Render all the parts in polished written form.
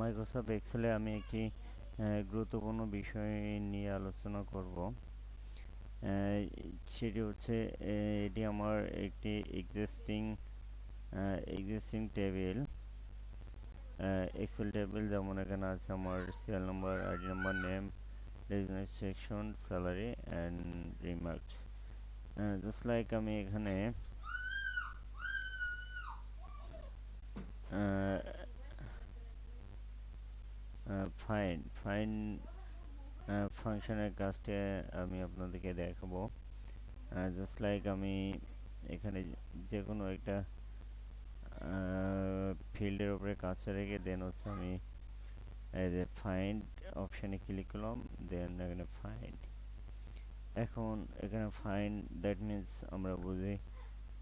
Microsoft এক্সেলে আমি একটি গুরুত্বপূর্ণ বিষয় নিয়ে আলোচনা করব। আহ, সেটি হচ্ছে এটি আমার একটি এক্সিস্টিং টেবিল, এক্সেল টেবিল। যেমন এখানে আছে আমার serial number, ID number, name, resignation section, salary and remarks. Just like আমি এখানে ফাইন ফাংশনের কাজটি আমি আপনাদেরকে দেখাবো। জাস্ট লাইক আমি এখানে যে কোনো একটা ফিল্ডের উপরে কাজটা রেখে দেন হচ্ছে আমি এই যে ফাইন্ড অপশানে ক্লিক করলাম, দেন এখানে ফাইন্ড। এখন এখানে ফাইন্ড দ্যাট মিন্স আমরা বুঝি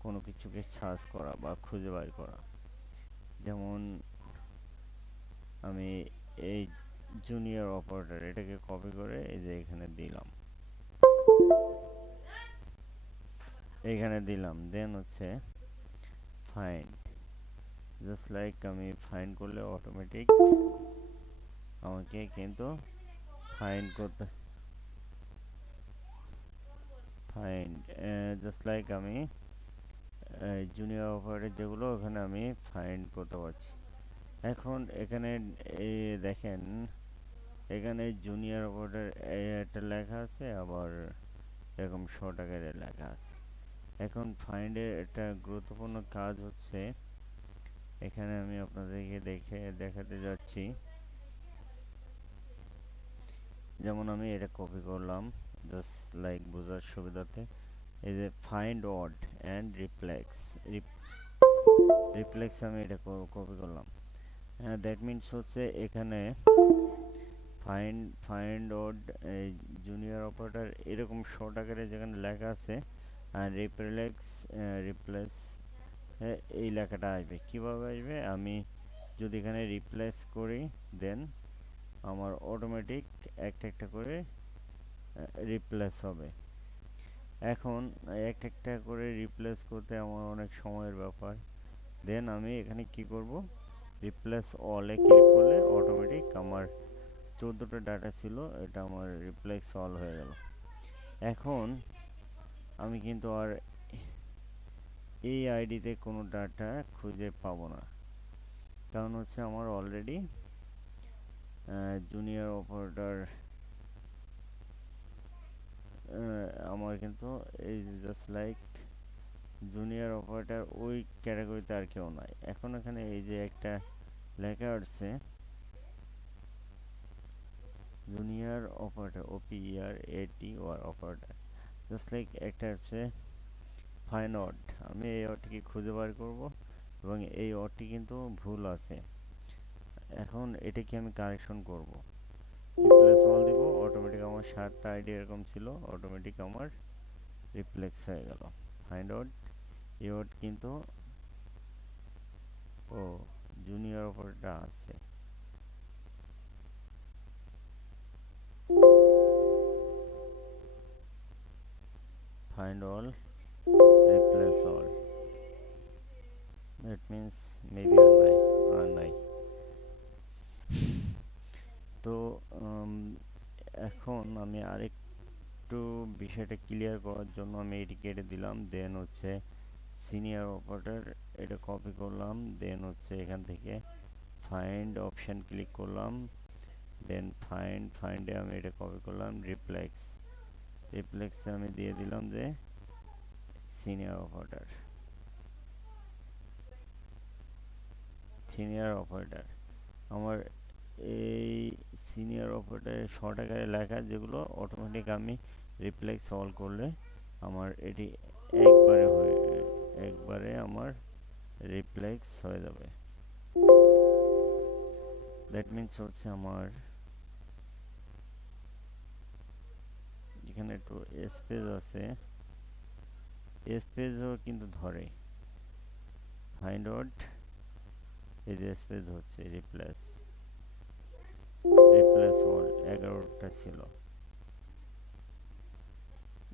কোনো কিছুকে সার্চ করা বা খুঁজে বের করা। যেমন আমি এই জুনিয়র অপারেটর এটাকে কপি করে এই যে এখানে দিলাম, দেন হচ্ছে ফাইন্ড। জাস্ট লাইক আমি ফাইন্ড করলে অটোমেটিক আমাকে কিন্তু ফাইন্ড করতে ফাইন্ড জাস্ট লাইক আমি জুনিয়র অপারেটর যেগুলো ওখানে আমি ফাইন্ড করতে পারছি। এখন এখানে এই দেখেন, এখানে জুনিয়র অপারেটর একটা লেখা আছে, আবার এরকম শর্ট আকারে লেখা আছে। এখন ফাইন্ডের একটা গুরুত্বপূর্ণ কাজ হচ্ছে, এখানে আমি আপনাদেরকে দেখাতে যাচ্ছি। যেমন আমি এটা কপি করলাম জাস্ট লাইক বোঝার সুবিধাতে। এই যে ফাইন্ড অড অ্যান্ড রিপ্লেক্স আমি এটা কপি করলাম। দ্যাট মিনস হচ্ছে এখানে ফাইন্ড অড জুনিয়র অপারেটর এরকম শর্ট আকারে যেখানে লেখা আছে, আর রিপ্লেস এই লেখাটা আসবে। কিভাবে আসবে? আমি যদি এখানে রিপ্লেস করি, দেন আমার অটোমেটিক একটা একটা করে রিপ্লেস হবে। এখন একটা একটা করে রিপ্লেস করতে আমার অনেক সময়ের ব্যাপার। দেন আমি এখানে কি করব, রিপ্লেস অলে ক্লিক করলে অটোমেটিক আমার 14টা ডাটা ছিল, এটা আমার রিপ্লেস অল হয়ে গেল। এখন আমি কিন্তু আর এই আইডিতে কোনো ডাটা খুঁজে পাবো না, কারণ হচ্ছে আমার অলরেডি জুনিয়র অপারেটর আমার কিন্তু এই জাস্ট লাইক জুনিয়র অপারেটর ওই ক্যাটাগরিতে আর কেউ নাই। এখন এখানে এই যে একটা লেখা আসছে junior operator, OPER operator, just like একটা হচ্ছে ফাইন অড। আমি এই অডটিকে খুঁজে বার করব, এবং এই অডটি কিন্তু ভুল আছে। এখন এটাকে আমি কারেকশন করব, রিপ্লেস অল দিব, অটোমেটিক আমার 7টা আইডি এরকম ছিল, অটোমেটিক আমার রিপ্লেক্স হয়ে গেল। ফাইন্ড আউট এই ওয়ার্ড কিন্তু ও জুনিয়র অপারেটর আছে। Find all, replace all, that means maybe আর নাই। তো এখন আমি আরেকটু বিষয়টা ক্লিয়ার করার জন্য আমি এটি কেটে দিলাম, দেন হচ্ছে সিনিয়র অপারেটর এটা কপি করলাম, দেন হচ্ছে এখান থেকে ফাইন্ড অপশন ক্লিক করলাম, দেন ফাইন্ডে আমি এটা কপি করলাম, রিপ্লেক্সে আমি দিয়ে দিলাম যে সিনিয়র অপারেটর আমার এই সিনিয়র অপারেটরের শর্ট আকারে লেখা যেগুলো অটোমেটিক আমি রিপ্লেক্স অল করলে আমার এটি একবারে আমার রিপ্লেক্স হয়ে যাবে। দ্যাট মিন্স হচ্ছে আমার এখানে একটু স্পেস আছে, স্পেসও কিন্তু ধরে। ফাইন্ড আউট এই যে স্পেস হচ্ছে রিপ্লেস অল 11টা ছিল।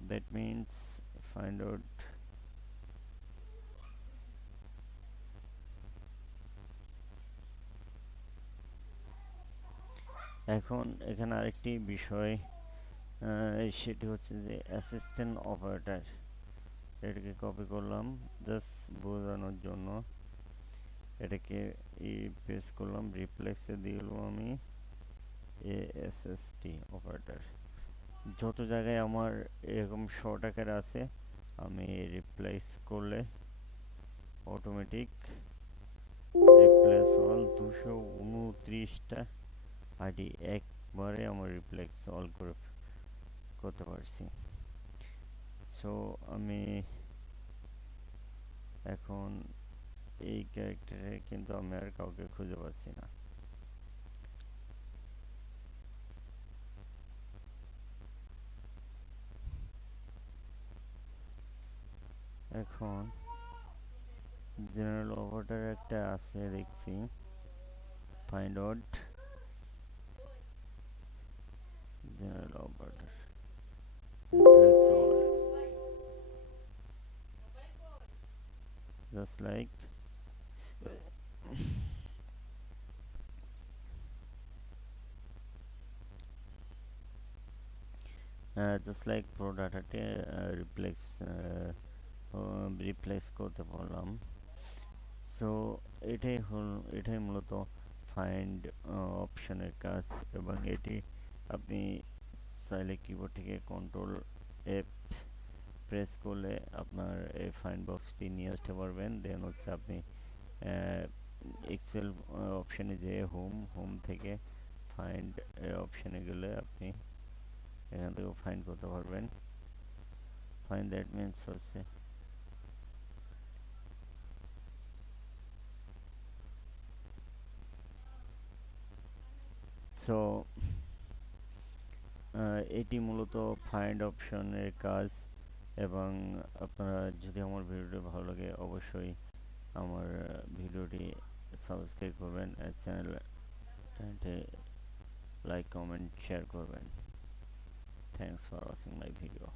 দ্যাট মিন্স ফাইন্ড আউট এখন এখানে আরেকটি বিষয়, সেটি হচ্ছে যে অ্যাসিস্ট্যান্ট অপারেটর। এটাকে কপি করলাম জাস্ট বোঝানোর জন্য। এটাকে পেস্ট করলাম, রিপ্লেক্সে দিলাম আমি এএসএসটি অপারেটর। যত জায়গায় আমার এরকম শর্ট আকারে আছে, আমি রিপ্লেস করলে অটোমেটিক রিপ্লেস অল 229টা আইডি একবারে আমার রিপ্লেস অল করতে পারছি। সো আমি এখন এই ক্যারেক্টারে কিন্তু আমি আর কাউকে খুঁজে পাচ্ছি না। এখন জেনারেল অপারেটর একটা আছে দেখছি, find out general operator replace all, just like pro ডাটাতে রিপ্লেস করতে পারলাম। সো এটাই মূলত ফাইন্ড অপশনের কাজ, এবং এটি আপনি চাইলে কিবোর্ড থেকে কন্ট্রোল এফ প্রেস করলে আপনার এই ফাইন্ড বক্সটি নিয়ে আসতে পারবেন। দেন হচ্ছে আপনি এক্সেল অপশানে যেয়ে হোম থেকে ফাইন্ড অপশানে গেলে আপনি এখান থেকে ফাইন্ড করতে পারবেন। ফাইন্ড দ্যাট মিনস হচ্ছে সো এটি মূলত ফাইন্ড অপশনের কাজ। এবং আপনারা যদি আমার ভিডিওটি ভালো লাগে, অবশ্যই আমার ভিডিওটি সাবস্ক্রাইব করবেন, চ্যানেলটি লাইক কমেন্ট শেয়ার করবেন। Thanks for watching my video.